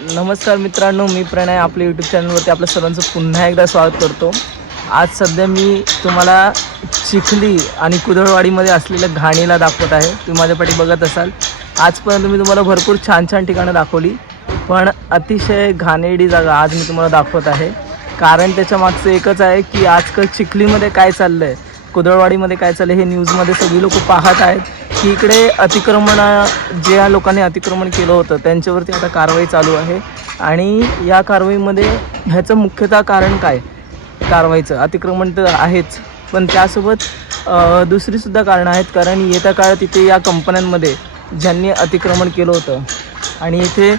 नमस्कार मित्रांनो मी प्रणय आपल्या यूट्यूब चॅनलवरती आपल्या सर्वांचं पुन्हा एकदा स्वागत करतो. आज सध्या मी तुम्हाला चिखली आणि कुदळवाडीमध्ये असलेल्या घाणीला दाखवत आहे. तुम्ही माझ्या पाठी बघत असाल. आजपर्यंत मी तुम्हाला भरपूर छान छान ठिकाणं दाखवली. पण अतिशय घाणेरडी जागा आज मी तुम्हाला दाखवत आहे. कारण त्याच्या मागचं एकच आहे की आजकाल चिखलीमध्ये काय चाललं आहे कुदळवाडीमध्ये काय चाललं आहे हे न्यूजमध्ये सगळी लोक पाहत आहेत. की इकडे अतिक्रमण ज्या लोकांनी अतिक्रमण केलं होतं त्यांच्यावरती आता कारवाई चालू आहे. आणि या कारवाईमध्ये ह्याचं मुख्यतः कारण काय? कारवाईचं अतिक्रमण तर आहेच पण त्यासोबत दुसरीसुद्धा कारणं आहेत कारण येत्या काळात इथे या कंपन्यांमध्ये ज्यांनी अतिक्रमण केलं होतं आणि इथे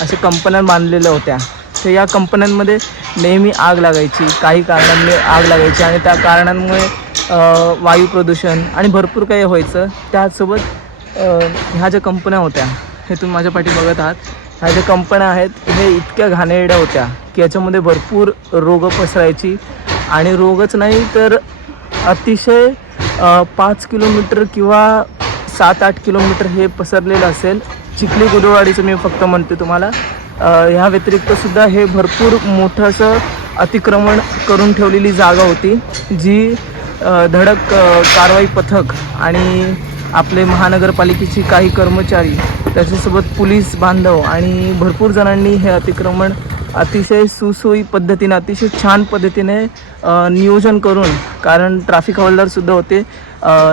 अशा कंपन्या बांधलेल्या होत्या तर या कंपन्यांमध्ये नेहमी आग लागायची काही कारणांमुळे आग लागायची आणि त्या कारणांमुळे वायू प्रदूषण आणि भरपूर काही व्हायचं. त्याचसोबत ह्या ज्या कंपन्या होत्या हे तुम्ही माझ्या पाठी बघत आहात. ह्या ज्या कंपन्या आहेत हे इतक्या घाणेरड्या होत्या की याच्यामध्ये भरपूर रोगं पसरायची. आणि रोगच नाही तर अतिशय पाच किलोमीटर किंवा सात आठ किलोमीटर हे पसरलेलं असेल. चिखली गुरुवाडीचं मी फक्त म्हणते तुम्हाला. ह्या व्यतिरिक्तसुद्धा हे भरपूर मोठं असं अतिक्रमण करून ठेवलेली जागा होती जी धडक कारवाई पथक आणि आपले महानगरपालिकेची काही कर्मचारी त्याच्यासोबत पोलीस बांधव आणि भरपूर जणांनी हे अतिक्रमण अतिशय सुसोयी पद्धतीने अतिशय छान पद्धतीने नियोजन करून कारण ट्रॅफिक हवालदारसुद्धा होते.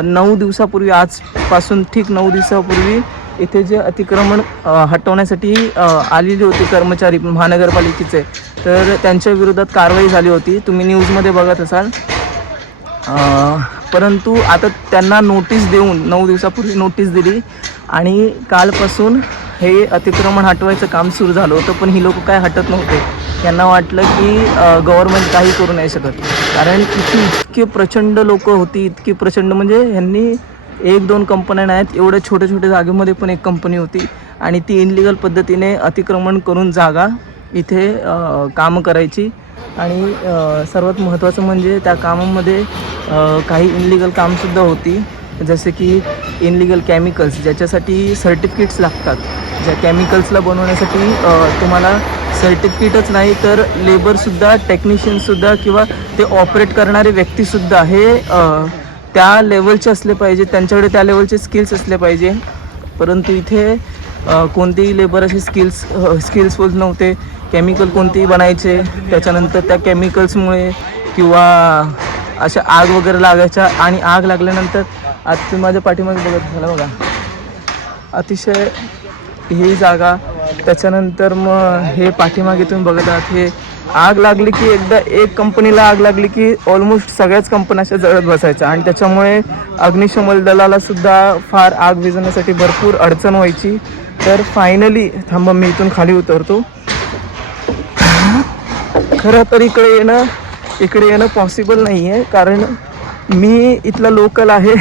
नऊ दिवसापूर्वी आजपासून ठीक नऊ दिवसापूर्वी इथे जे अतिक्रमण हटवण्यासाठी आलेले होते कर्मचारी महानगरपालिकेचे तर त्यांच्या विरोधात कारवाई झाली होती. तुम्ही न्यूजमध्ये बघत असाल. परंतु आता त्यांना नोटीस देऊन नऊ दिवसापूर्वी नोटीस दिली आणि कालपासून हे अतिक्रमण हटवायचं काम सुरू झालं होतं पण ही लोक काय हटत नव्हते. यांना वाटलं की गव्हर्नमेंट काही करू नाही शकत. कारण इथे इतके प्रचंड लोक होती इतकी प्रचंड म्हणजे ह्यांनी एक दोन कंपन्या नाहीत एवढ्या छोट्या छोट्या जागेमध्ये पण एक कंपनी होती. आणि ती इनलिगल पद्धतीने अतिक्रमण करून जागा इथे कामं करायची. आणि सर्वात महत्त्वाचं म्हणजे त्या कामामध्ये काही इनलिगल कामसुद्धा होती. जसे की इनलिगल केमिकल्स ज्याच्यासाठी सर्टिफिकेट्स लागतात. ज्या केमिकल्सला बनवण्यासाठी तुम्हाला सर्टिफिकेटच नाही तर लेबरसुद्धा टेक्निशियनसुद्धा किंवा ते ऑपरेट करणारे व्यक्तीसुद्धा हे त्या लेवलचे असले पाहिजे. त्यांच्याकडे त्या लेवलचे स्किल्स असले पाहिजे. परंतु इथे कोणतेही लेबर असे स्किल्स स्किल्सफुल नव्हते. केमिकल कोणतेही बनायचे त्याच्यानंतर त्या केमिकल्समुळे किंवा अशा आग वगैरे लागायच्या आणि आग लागल्यानंतर आज तुम्ही माझ्या पाठीमागे बघत झालं बघा. अतिशय ही जागा त्याच्यानंतर मग हे पाठीमागे तुम्ही बघत आहात हे आग लागली की एकदा एक कंपनीला आग लागली की ऑलमोस्ट सगळ्याच कंपन्याच्या जळत बसायच्या. आणि त्याच्यामुळे अग्निशमन दलाला सुद्धा फार आग विजवण्यासाठी भरपूर अडचण व्हायची. तर फायनली थांबा मी इथून खाली उतरतो. खरं तर इकडे येणं इकडे येणं पॉसिबल नाही आहे कारण मी इथला लोकल आहे.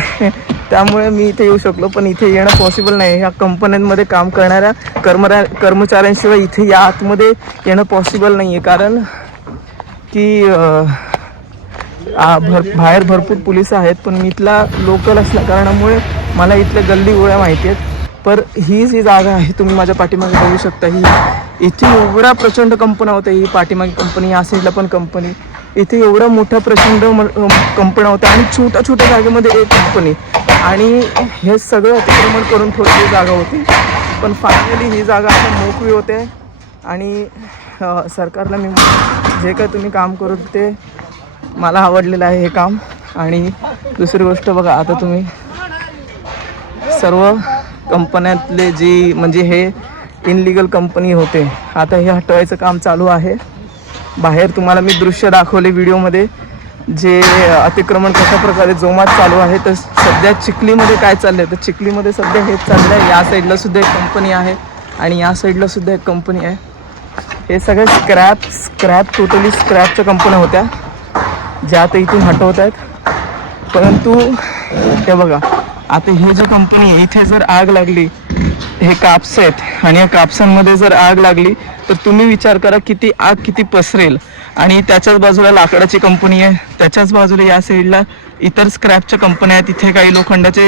त्यामुळे मी इथे येऊ शकलो पण इथे येणं पॉसिबल नाही. ह्या कंपन्यांमध्ये काम करणाऱ्या कर्मरा कर्मचाऱ्यांशिवाय इथे या आतमध्ये येणं पॉसिबल नाही आहे कारण की आ, भर बाहेर भरपूर पोलीस आहेत पण मी इथला लोकल असल्या कारणामुळे मला इथल्या गल्ली गोळ्या माहिती आहेत. पर ही जी जागा आहे तुम्ही माझ्या पाठीमागे बघू शकता ही इथे एवढा प्रचंड कंपना होता ही पाठीमागे कंपनी या साईडला पण कंपनी. इथे एवढा मोठा प्रचंड म- होता आणि छोट्या छोट्या जागेमध्ये एक कंपनी. आणि हे सगळं अतिक्रमण करून ठेवलेली जागा होती. पण फायनली ही जागा आता मोकळी होते आणि सरकारला मी जे काय तुम्ही काम करत ते मला आवडलेलं आहे हे काम. आणि दुसरी गोष्ट बघा आता तुम्ही सर्व कंपन्यातले जी म्हणजे हे इनलिगल कंपनी होते आता हे हटवायचं काम चालू आहे. बाहेर तुम्हाला मी दृश्य दाखवले व्हिडिओमध्ये जे अतिक्रमण कशा प्रकारे जोमात चालू आहे तर सध्या चिखलीमध्ये काय चाललं आहे तर चिखलीमध्ये सध्या हेच चाललं आहे या साईडला सुद्धा एक कंपनी आहे आणि या साईडला सुद्धा एक कंपनी आहे. हे सगळे स्क्रॅप स्क्रॅप टोटली स्क्रॅपच्या कंपन्या होत्या ज्या आता इथून हटवत आहेत परंतु हे बघा. आता हे जे कंपनी आहे इथे जर आग लागली हे कापस आहेत आणि या कापसांमध्ये जर आग लागली तर तुम्ही विचार करा किती आग किती पसरेल. आणि त्याच्याच बाजूला लाकडाची कंपनी आहे. त्याच्याच बाजूला या साईडला इतर स्क्रॅपच्या कंपन्या आहेत. तिथे काही लोखंडाचे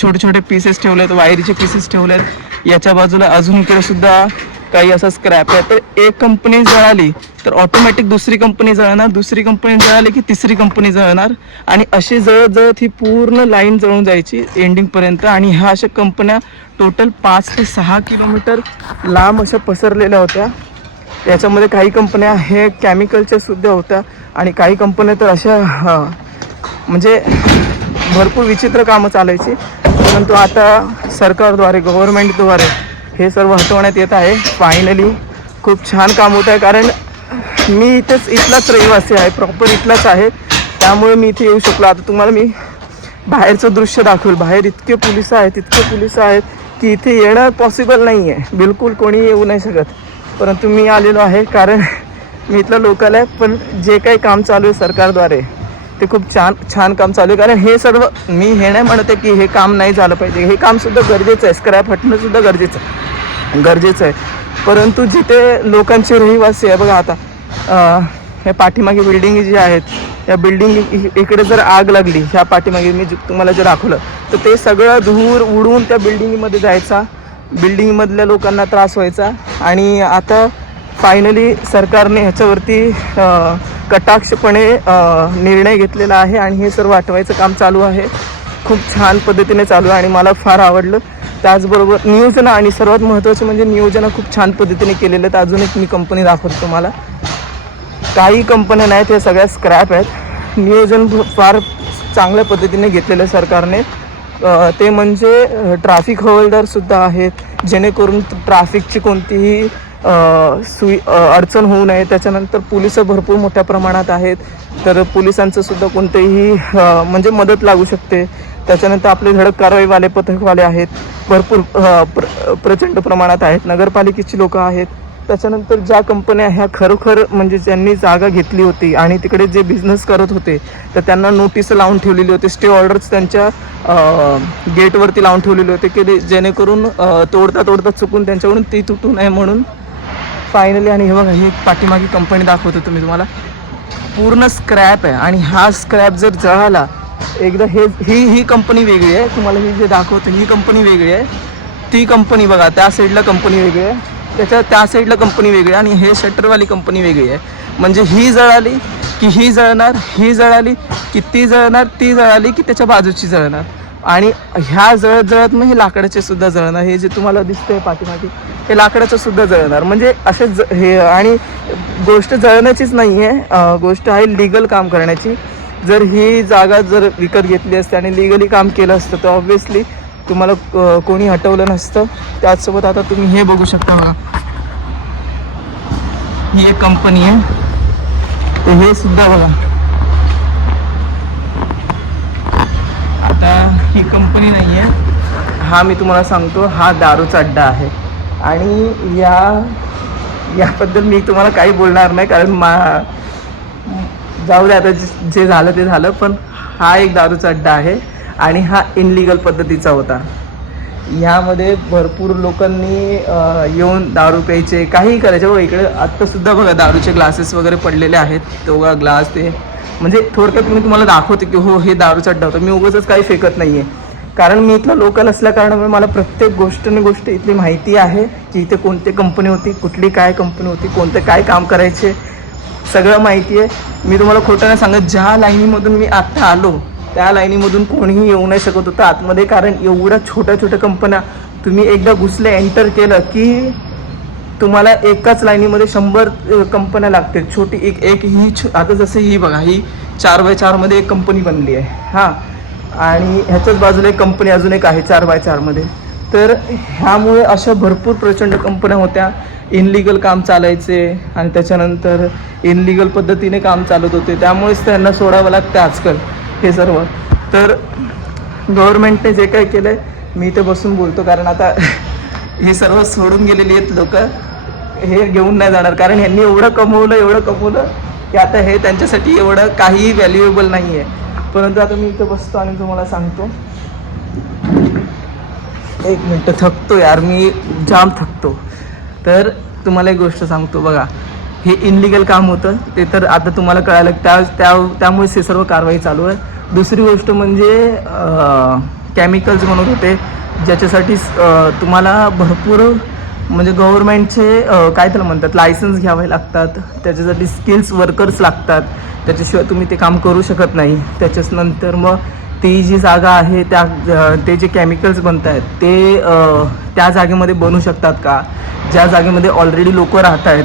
छोटे छोटे पीसेस ठेवले आहेत वायरीचे पीसेस ठेवले आहेत याच्या बाजूला अजून इकडे सुद्धा काही असा स्क्रॅप आहे. तर एक कंपनी जळाली तर ऑटोमॅटिक दुसरी कंपनी जळणार दुसरी कंपनी जळाली की तिसरी कंपनी जळणार. आणि अशी जळत जळत ही पूर्ण लाईन जळून जायची एंडिंगपर्यंत आणि ह्या अशा कंपन्या टोटल पाच ते सहा किलोमीटर लांब अशा पसरलेल्या होत्या. याच्यामध्ये काही कंपन्या हे केमिकलच्या सुद्धा होत्या. आणि काही कंपन्या तर अशा म्हणजे भरपूर विचित्र कामं चालायची. परंतु आता सरकारद्वारे गव्हर्मेंटद्वारे हे सर्व हटवण्यात येत आहे. फायनली खूप छान काम होत आहे कारण मी इथेच इथलाच रहिवासी आहे प्रॉपर इथलाच आहे. त्यामुळे मी इथे येऊ शकलो. आता तुम्हाला मी बाहेरचं दृश्य दाखवेल. बाहेर इतके पोलीस आहेत इतके पोलीस आहेत की इथे येणं पॉसिबल नाही आहे बिलकुल कोणी येऊ नाही शकत. परंतु मी आलेलो आहे कारण मी इथलं लोकल आहे पण जे काही काम चालू आहे सरकारद्वारे ते खूप छान छान काम चालू आहे. कारण हे सर्व मी हे नाही म्हणते की हे काम नाही झालं पाहिजे. हे कामसुद्धा गरजेचं आहे. स्क्रॅप हटणंसुद्धा गरजेचं आहे. गरजेचं आहे. परंतु जिथे लोकांचे रहिवासी आहे बघा आता ह्या हे पाठीमागे बिल्डिंग जी आहेत या बिल्डिंग इकडे जर आग लागली ह्या पाठीमागे मी तुम्हाला जे दाखवलं तर ते सगळं धूर उडून त्या बिल्डिंगमध्ये जायचा. बिल्डिंगमधल्या लोकांना त्रास व्हायचा. आणि आता फायनली सरकारने ह्याच्यावरती कटाक्षपणे निर्णय घेतलेला आहे आणि हे सर्व आठवायचं काम चालू आहे. खूप छान पद्धतीने चालू आहे आणि मला फार आवडलं. त्याचबरोबर नियोजन आणि सर्वात महत्त्वाचं म्हणजे नियोजन खूप छान पद्धतीने केलेलं आहे. अजून एक मी कंपनी दाखवतो तुम्हाला. काही कंपन्या नाहीत हे सगळ्या स्क्रॅप आहेत. नियोजन फार चांगल्या पद्धतीने घेतलेलं आहे सरकारने. ते म्हणजे ट्रॅफिक हवालदारसुद्धा आहेत जेणेकरून ट्रॅफिकची कोणतीही सुई अडचण होऊ नये. त्याच्यानंतर पोलीस भरपूर मोठ्या प्रमाणात आहेत. तर पोलिसांचं सुद्धा कोणतेही म्हणजे मदत लागू शकते. त्याच्यानंतर आपले धडक कारवाईवाले पथकवाले आहेत. भरपूर प्र प्रचंड प्रमाणात आहेत. नगरपालिकेची लोकं आहेत. त्याच्यानंतर ज्या कंपन्या ह्या खरोखर म्हणजे ज्यांनी जागा घेतली होती आणि तिकडे जे बिझनेस करत होते तर त्यांना नोटीस लावून ठेवलेली होती. स्टे ऑर्डर्स त्यांच्या गेटवरती लावून ठेवलेले होते की जेणेकरून तोडता तोडता चुकून त्यांच्याकडून ती तुटू नये म्हणून. फायनली आणि हे बघा ही एक पाठीमागी कंपनी दाखवतो तुम्ही तुम्हाला. पूर्ण स्क्रॅप आहे. आणि हा स्क्रॅप जर जळाला एकदा हे ही ही कंपनी वेगळी आहे. तुम्हाला ही जे दाखवतो ही कंपनी वेगळी आहे. ती कंपनी बघा त्या साईडला कंपनी वेगळी आहे. त्याच्या त्या साईडला कंपनी वेगळी आहे आणि हे शटरवाली कंपनी वेगळी आहे. म्हणजे ही जळाली की ही जळणार ही जळाली की ती जळणार ती जळाली की त्याच्या बाजूची जळणार. आणि ह्या जळत जळत मग हे लाकडाचे सुद्धा जळणार. हे जे तुम्हाला दिसतंय पाठीमागे हे लाकडाचं सुद्धा जळणार. म्हणजे असे ज हे आणि गोष्ट जळण्याचीच नाही आहे गोष्ट आहे लिगल काम करण्याची. जर ही जागा जर विकत घेतली असते आणि लिगली काम केलं असतं तर ऑब्व्हियसली तुम्हाला कोणी हटवलं नसतं. त्याचसोबत आता तुम्ही हे बघू शकता बघा. ही एक कंपनी आहे. तर हे सुद्धा बघा. आता ही कंपनी नाही आहे हा मी तुम्हाला सांगतो हा दारूचा अड्डा आहे. आणि या याबद्दल मी तुम्हाला काही बोलणार नाही कारण मा जाऊ दे आता जे- जे झालं ते झालं पण हा एक दारूचा अड्डा आहे आणि हा इनलिगल पद्धतीचा होता. ह्यामध्ये भरपूर लोकांनी येऊन दारू प्यायचे काहीही करायचे. बघा इकडे आत्तासुद्धा बघा दारूचे ग्लासेस वगैरे पडलेले आहेत. तो बघा ग्लास ते. म्हणजे थोडक्यात मी तुम्हाला दाखवते की हो हे दारूचा अड्डा होता. मी उगाचच काही फेकत नाही आहे कारण मी इथला लोकल असल्या कारणामुळे मला प्रत्येक गोष्ट आणि गोष्ट इथली माहिती आहे की इथे कोणती कंपनी होती कुठली काय कंपनी होती कोणते काय काम करायचे. सगळं माहिती आहे. मी तुम्हाला खोटं नाही सांगत. ज्या लाईनीमधून मी आत्ता आलो त्या लाईनीमधून कोणीही येऊ नाही शकत होतं. आतमध्ये कारण एवढ्या छोट्या छोट्या कंपन्या तुम्ही एकदा घुसले एंटर केलं की तुम्हाला एकाच लाईनीमध्ये शंभर कंपन्या लागतील. छोटी एक एक ही छो- आता जसं ही बघा ही चार बाय चारमध्ये एक कंपनी बनली आहे. हां. आणि ह्याच्याच बाजूला एक कंपनी अजून एक आहे चार बाय चारमध्ये तर ह्यामुळे अशा भरपूर प्रचंड कंपन्या होत्या. इनलिगल काम चालायचे आणि त्याच्यानंतर इनलिगल पद्धतीने काम चालत होते. त्यामुळेच त्यांना सोडावं लागतं आजकाल हे सर्व. तर गव्हर्नमेंटने जे काही केलं आहे मी इथे बसून बोलतो कारण आता हे सर्व सोडून गेलेली आहेत लोक. हे घेऊन नाही जाणार कारण यांनी एवढं कमवलं एवढं कमवलं की आता हे त्यांच्यासाठी एवढं काही व्हॅल्युएबल नाही आहे परंतु आता मी इथे बसतो आणि तुम्हाला सांगतो. एक मिनटं थकतो यार मी जाम थकतो. तर तुम्हाला एक गोष्ट सांगतो बघा हे इनलिगल काम होतं ते तर आता तुम्हाला कळालं त्या त्या त्यामुळेच हे सर्व कारवाई चालू आहे. दुसरी गोष्ट म्हणजे केमिकल्स म्हणत होते ज्याच्यासाठी तुम्हाला भरपूर म्हणजे गव्हर्मेंटचे काय त्याला म्हणतात लायसन्स घ्यावे लागतात त्याच्यासाठी स्किल्स वर्कर्स लागतात त्याच्याशिवाय तुम्ही ते काम करू शकत नाही. त्याच्याच नंतर मग ती जी जागा आहे त्या ते जे केमिकल्स बनत आहेत ते त्या जागेमध्ये बनू शकतात का? ज्या जागेमध्ये ऑलरेडी लोक राहत आहेत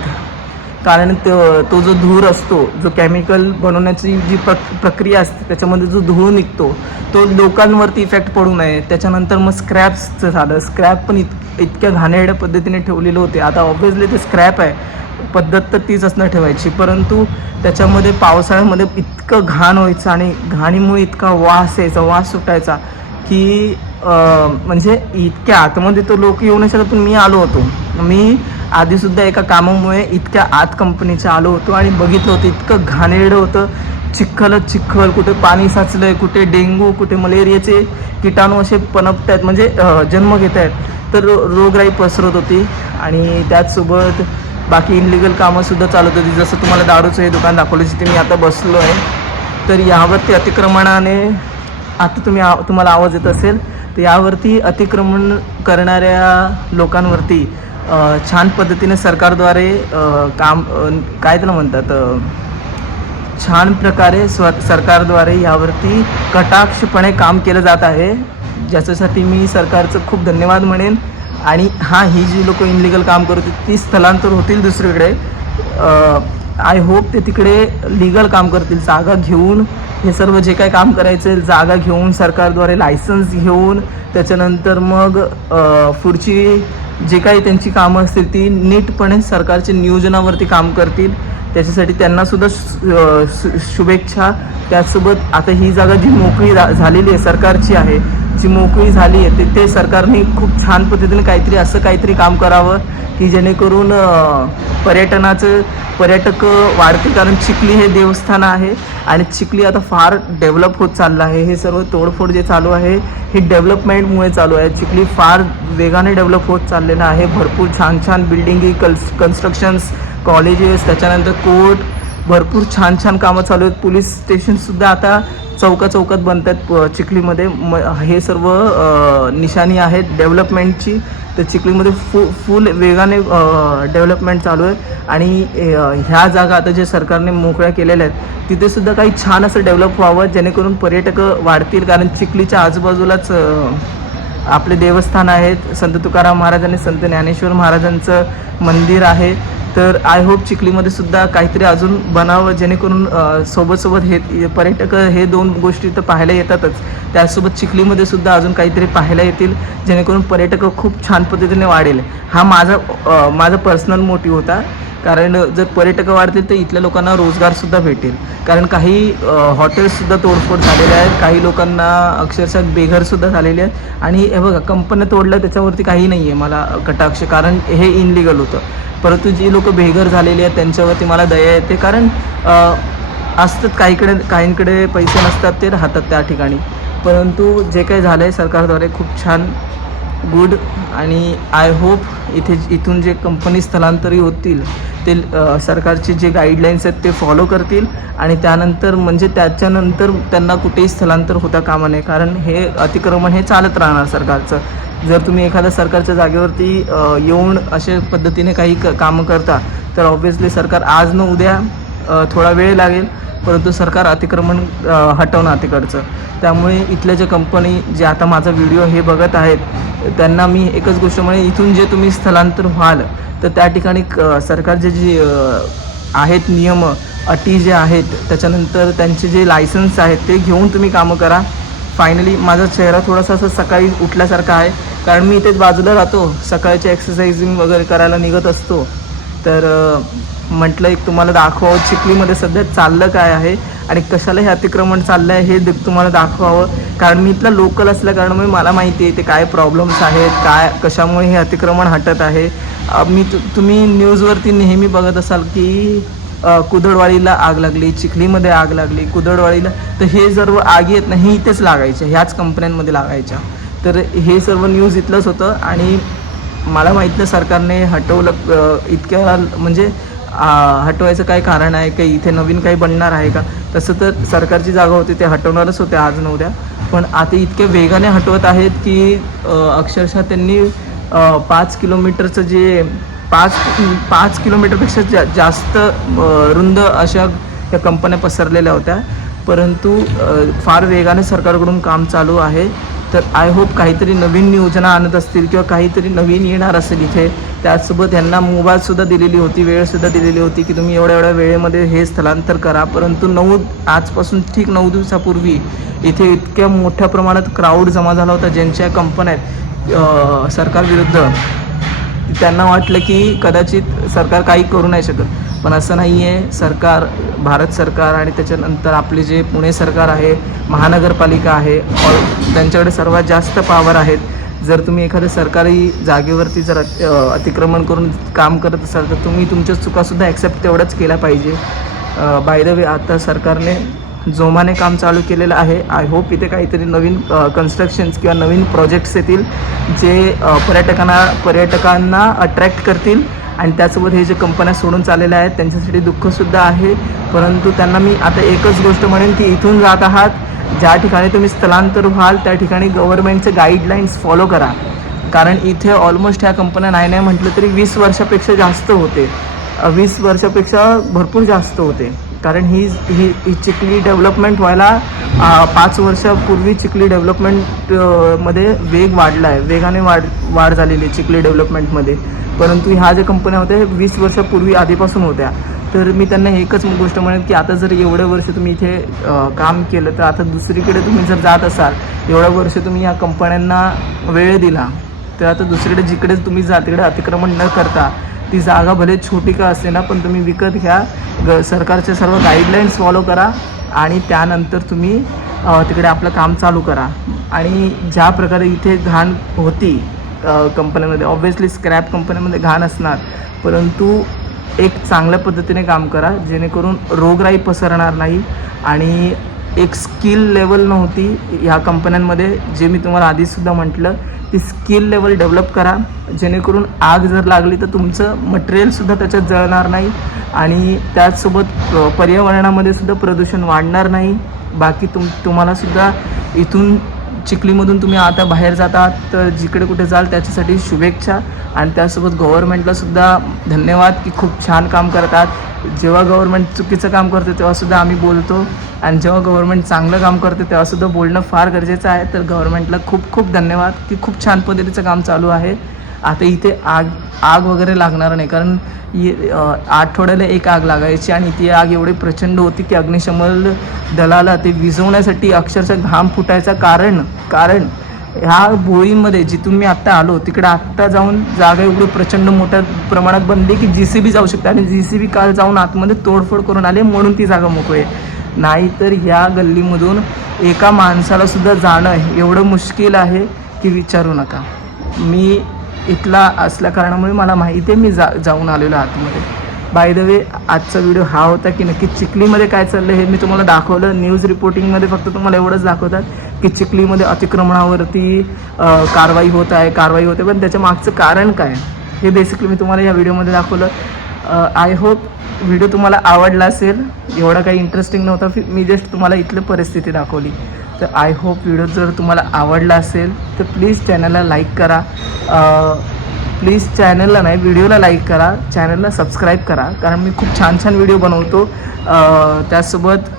कारण तो तो जो धूर असतो जो केमिकल बनवण्याची जी प्रक प्रक्रिया असते त्याच्यामध्ये जो धूर निघतो तो लोकांवरती इफेक्ट पडू नये. त्याच्यानंतर मग स्क्रॅप्सचं झालं. स्क्रॅप पण इत इतक्या घाणेरड्या पद्धतीने ठेवलेलं होते. आता ऑब्व्हियसली ते स्क्रॅप आहे. पद्धत तर तीच असणं ठेवायची. परंतु त्याच्यामध्ये पावसाळ्यामध्ये इतकं घाण व्हायचं आणि घाणीमुळे इतका वास यायचा वास सुटायचा की म्हणजे इतक्या आतमध्ये तो लोक येऊ नाही शकत पण मी आलो होतो. मी आधीसुद्धा एका कामामुळे इतक्या आत कंपनीच्या आलो होतो आणि बघितलं होतं इतकं घाणेरडं होतं. चिखलच चिखल कुठे पाणी साचलंय कुठे डेंगू कुठे मलेरियाचे किटाणू असे पनपत आहेत म्हणजे जन्म घेत आहेत तर रोगराई पसरत होती आणि त्याचसोबत बाकी इनलिगल कामंसुद्धा चालत होती. जसं तुम्हाला दारूचं हे दुकान दाखवलं जिथे मी आता बसलो आहे तर यावरती अतिक्रमणाने आता तुम्ही आ तुम्हाला आवाज येत असेल तर यावरती अतिक्रमण करणाऱ्या लोकांवरती छान पद्धतीने सरकारद्वारे काम काय त्याला म्हणतात छान प्रकारे स्व सरकारद्वारे यावरती कटाक्षपणे काम केलं जात आहे. ज्याच्यासाठी मी सरकारचं खूप धन्यवाद म्हणेन. आणि हां ही जी लोक इनलिगल काम करत होती ती स्थलांतर होतील दुसरीकडे. आय होप ते तिकडे लिगल काम करतील जागा घेऊन हे सर्व जे काय काम करायचं आहे जागा घेऊन सरकारद्वारे लायसन्स घेऊन त्याच्यानंतर मग पुढची जे काही त्यांची कामं असतील ती नीटपणे सरकारच्या नियोजनावरती काम करतील. त्याच्यासाठी त्यांनासुद्धा शु- शुभेच्छा. त्याचसोबत आता ही जागा जी मोकळी रा- झालेली आहे सरकारची आहे जी मोकळी झाली आहे ते ते सरकारने खूप छान पद्धतीने काहीतरी असं काहीतरी काम करावं की जेणेकरून पर्यटनाचं पर्यटक वाढते कारण चिखली हे देवस्थान आहे आणि चिखली आता फार डेव्हलप होत चाललं आहे. हे सर्व तोडफोड जे चालू आहे हे डेव्हलपमेंटमुळे चालू आहे. चिखली फार वेगाने डेव्हलप होत चाललेलं आहे. भरपूर छान छान बिल्डिंगी कन्स कन्स्ट्रक्शन्स कॉलेजेस त्याच्यानंतर कोर्ट भरपूर छान छान कामं चालू आहेत. पोलीस स्टेशनसुद्धा आता चौका चौकात बनत आहेत चिखलीमध्ये. म हे सर्व निशाणी आहेत. डेव्हलपमेंटची तर चिखलीमध्ये फु फुल वेगाने डेव्हलपमेंट चालू आहे. आणि ह्या जागा आता जे सरकारने मोकळ्या केलेल्या आहेत तिथेसुद्धा काही छान असं डेव्हलप व्हावं जेणेकरून पर्यटक वाढतील. कारण चिखलीच्या आजूबाजूलाच आपले देवस्थान आहेत. संत तुकाराम महाराज आणि संत ज्ञानेश्वर महाराजांचं मंदिर आहे. तर आय होप चिखलीमध्ये सुद्धा काहीतरी अजून बनावं जेणेकरून सोबत सोबत हे पर्यटक हे दोन गोष्टी तर पाहायला येतातच. त्यासोबत चिखलीमध्ये सुद्धा अजून काहीतरी पाहायला येतील जेणेकरून पर्यटक खूप छान पद्धतीने वाढेल. हा माझा माझा पर्सनल मोटिव्ह होता. कारण जर पर्यटक वाढतील तर इथल्या लोकांना रोजगारसुद्धा भेटेल. कारण काही हॉटेल्ससुद्धा तोडफोड झालेले आहेत. काही लोकांना अक्षरशः बेघरसुद्धा झालेले आहेत. आणि हे बघा कंपन्या तोडल्या त्याच्यावरती काही नाही आहे मला कटाक्ष. कारण हे इनलिगल होतं. परंतु जी लोक बेघर झालेली आहेत त्यांच्यावरती मला दया येते. कारण असतात काहीकडे काहींकडे पैसे नसतात ते राहतात त्या ठिकाणी. परंतु जे काही झालं आहे सरकारद्वारे खूप छान गुड आणि आय होप इथे इथून जे कंपनी स्थलांतरी होतील ते सरकारचे जे गाईडलाईन्स आहेत ते फॉलो करतील आणि त्यानंतर म्हणजे त्याच्यानंतर त्यांना कुठेही स्थलांतर होता कामा नये. कारण हे अतिक्रमण हे चालत राहणार सरकारचं. जर तुम्ही एखाद्या सरकारच्या जागेवरती येऊन अशा पद्धतीने काही क कामं करता तर ऑब्व्हियसली सरकार आज न उद्या थोडा वेळ लागेल. परंतु सरकार अतिक्रमण हटवणार तिकडचं त्यामुळे इथल्या ज्या कंपनी जे आता माझा व्हिडिओ हे बघत आहेत त्यांना मी एकच गोष्ट म्हणजे इथून जे तुम्ही स्थलांतर व्हाल तर त्या ठिकाणी क- सरकारचे जे आहेत नियम अटी जे आहेत त्याच्यानंतर त्यांचे जे लायसन्स आहेत ते घेऊन तुम्ही कामं करा. फायनली माझा चेहरा थोडासा असं सकाळी उठल्यासारखा आहे कारण मी इथेच बाजूला राहतो. सकाळच्या एक्सरसाइजिंग वगैरे करायला निघत असतो. तर म्हटलं एक तुम्हाला दाखवावं चिखलीमध्ये सध्या चाललं काय आहे आणि कशाला हे अतिक्रमण चाललं आहे हे दे- तुम्हाला दाखवावं. कारण मी इथला लोकल असल्या कारणामुळे मला माहिती आहे ते काय प्रॉब्लेम्स आहेत काय कशामुळे हे अतिक्रमण हटत आहे. मी तु तुम्ही न्यूजवरती नेहमी बघत असाल की कुदळवाडीला आग लागली चिखलीमध्ये आग लागली कुदळवाडीला तर हे सर्व आगी येत नाही इथेच लागायच्या ह्याच कंपन्यांमध्ये लागायच्या. तर हे सर्व न्यूज इथलंच होतं आणि मला माहीत नाही सरकारने हटवलं इतक्या म्हणजे हटवायचं काय कारण आहे? काही इथे नवीन काही बनणार आहे का? तसं तर सरकारची जागा होती ते हटवणारच होते आज न उद्या. पण आता इतक्या वेगाने हटवत आहेत की अक्षरशः त्यांनी पाच किलोमीटरचं जे पाच पाच किलोमीटरपेक्षा जा जास्त रुंद अशा या कंपन्या पसरलेल्या होत्या. परंतु फार वेगाने सरकारकडून काम चालू आहे. तर आय होप काहीतरी नवीन योजना आणत असतील किंवा काहीतरी नवीन येणार असेल इथे. त्याचसोबत यांना मोबाईलसुद्धा दिलेली होती वेळसुद्धा दिलेली होती की तुम्ही एवढ्या एवढ्या वेळेमध्ये हे स्थलांतर करा. परंतु नऊ आजपासून ठीक नऊ दिवसापूर्वी इथे इतक्या मोठ्या प्रमाणात क्राऊड जमा झाला होता ज्यांच्या कंपन्या आहेत सरकारविरुद्ध त्यांना वाटलं की कदाचित सरकार काही करू नाही शकत. पण असं नाही आहे सरकार भारत सरकार आणि त्याच्यानंतर आपले जे पुणे सरकार आहे महानगरपालिका आहे त्यांच्याकडे सर्वात जास्त पावर आहेत. जर तुम्ही एखाद्या सरकारी जागेवरती जर अतिक्रमण करून काम करत असाल तर तुम्ही तुमच्या चुकासुद्धा ॲक्सेप्ट तेवढंच केल्या पाहिजे. बाय द वे आता सरकारने जोमाने काम चालू केलेलं आहे. आय होप इथे काहीतरी नवीन कन्स्ट्रक्शन्स किंवा नवीन प्रोजेक्ट्स येतील जे पर्यटकांना पर्यटकांना अट्रॅक्ट करतील. आणि त्यासोबत हे जे कंपन्या सोडून चाललेल्या आहेत त्यांच्यासाठी दुःखसुद्धा आहे. परंतु त्यांना मी आता एकच गोष्ट म्हणेन की इथून जात आहात. ज्या ठिकाणी तुम्ही स्थलांतर व्हाल त्या ठिकाणी गव्हर्नमेंटचे गाईडलाईन्स फॉलो करा. कारण इथे ऑलमोस्ट ह्या कंपन्या नाही नाही म्हटलं तरी वीस वर्षापेक्षा जास्त होते. वीस वर्षापेक्षा भरपूर जास्त होते. कारण ही ही ही चिखली डेव्हलपमेंट व्हायला पाच वर्षापूर्वी चिखली डेव्हलपमेंटमध्ये वेग वाढला आहे वेगाने वाढ वाढ झालेली आहे चिखली डेव्हलपमेंटमध्ये परंतु ह्या ज्या कंपन्या होत्या हे वीस वर्षापूर्वी आधीपासून होत्या. तर मी त्यांना एकच गोष्ट म्हणेन की आता जर एवढं वर्ष तुम्ही इथे काम केलं तर आता दुसरीकडे तुम्ही जर जात असाल एवढं वर्ष तुम्ही या कंपन्यांना वेळ दिला तर आता दुसरीकडे जिकडे तुम्ही जा तिकडे अतिक्रमण न करता ती जागा भले छोटी का असे ना पण तुम्ही विकत घ्या. ग सरकारच्या सर्व गाईडलाईन्स फॉलो करा आणि त्यानंतर तुम्ही तिकडे आपलं काम चालू करा. आणि ज्या प्रकारे इथे घाण होती अ, कंपन्यांमध्ये ऑब्व्हियसली स्क्रॅप कंपन्यांमध्ये घाण असणार परंतु एक चांगल्या पद्धतीने काम करा जेणेकरून रोगराई पसरणार नाही आणि एक स्किल लेवल नव्हती ह्या कंपन्यांमध्ये जे मी तुम्हाला आधीसुद्धा म्हटलं ती स्किल लेवल डेव्हलप करा. जेणेकरून आग जर लागली तर तुमचं मटेरियलसुद्धा त्याच्यात जळणार नाही आणि त्याचसोबत पर्यावरणामध्ये सुद्धा प्रदूषण वाढणार नाही. बाकी तुम तुम्हालासुद्धा इथून चिखलीमधून तुम्ही आता बाहेर जातात तर जिकडे कुठे जाल त्याच्यासाठी शुभेच्छा. आणि त्यासोबत गव्हर्मेंटलासुद्धा धन्यवाद की खूप छान काम करतात. जेव्हा गव्हर्नमेंट चुकीचं काम करते तेव्हासुद्धा आम्ही बोलतो. आणि जेव्हा गव्हर्नमेंट चांगलं काम करते तेव्हासुद्धा बोलणं फार गरजेचं आहे. तर गव्हर्नमेंटला खूप खूप धन्यवाद की खूप छान पद्धतीचं काम चालू आहे. आता इथे आग आग वगैरे लागणार नाही कारण आठवड्याला एक आग लागायची आणि ती आग एवढी प्रचंड होती की अग्निशमन दलाला ते विझवण्यासाठी अक्षरशः घाम फुटायचं कारण कारण ह्या बोळीमध्ये जिथून मी आत्ता आलो तिकडे आत्ता जाऊन जागा एवढी प्रचंड मोठ्या प्रमाणात बनली की जी सी बी जाऊ शकते आणि जी सी बी काल जाऊन आतमध्ये तोडफोड करून आले म्हणून ती जागा मोकळी आहे. नाहीतर ह्या गल्लीमधून एका माणसाला सुद्धा जाणं एवढं मुश्किल आहे की विचारू नका. मी इथला असल्या कारणामुळे मला माहिती आहे मी जा जाऊन आलेलो आतमध्ये. बाय द वे आजचा व्हिडिओ हा होता की नक्की चिखलीमध्ये काय चाललं हे मी तुम्हाला दाखवलं. न्यूज रिपोर्टिंगमध्ये फक्त तुम्हाला एवढंच दाखवतात की चिखलीमध्ये अतिक्रमणावरती कारवाई होत आहे कारवाई होते पण त्याच्या मागचं कारण काय? हे बेसिकली मी तुम्हाला या व्हिडिओमध्ये दाखवलं. आय होप व्हिडिओ तुम्हाला आवडला असेल. एवढा काही इंटरेस्टिंग नव्हता. मी जस्ट तुम्हाला इथलं परिस्थिती दाखवली. तर आय होप व्हिडिओ जर तुम्हाला आवडला असेल तर प्लीज चॅनलला लाईक करा. प्लीज चॅनलला नाही व्हिडिओला लाईक करा. चॅनलला सबस्क्राईब करा. कारण मी खूप छान छान व्हिडिओ बनवतो. त्यासोबत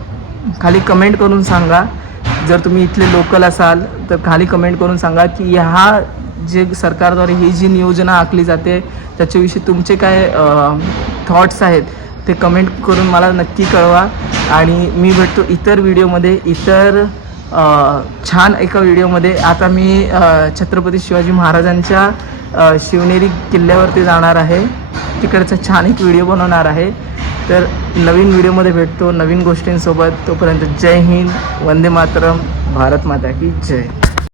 खाली कमेंट करून सांगा. जर तुम्ही इथले लोकल असाल तर खाली कमेंट करून सांगा की ह्या जे सरकारद्वारे ही जी योजना आखली जाते त्याच्याविषयी तुमचे काय थॉट्स आहेत ते कमेंट करून मला नक्की कळवा. आणि मी भेटतो इतर व्हिडिओमध्ये इतर छान एका व्हिडिओमध्ये आता मी छत्रपती शिवाजी महाराजांच्या शिवनेरी किल्ल्यावरती जाणार आहे. तिकडचा छान एक व्हिडिओ बनवणार आहे. तर नवीन व्हिडिओमध्ये भेटतो नवीन गोष्टींसोबत. तोपर्यंत जय हिंद वंदे मातरम भारत माता की जय.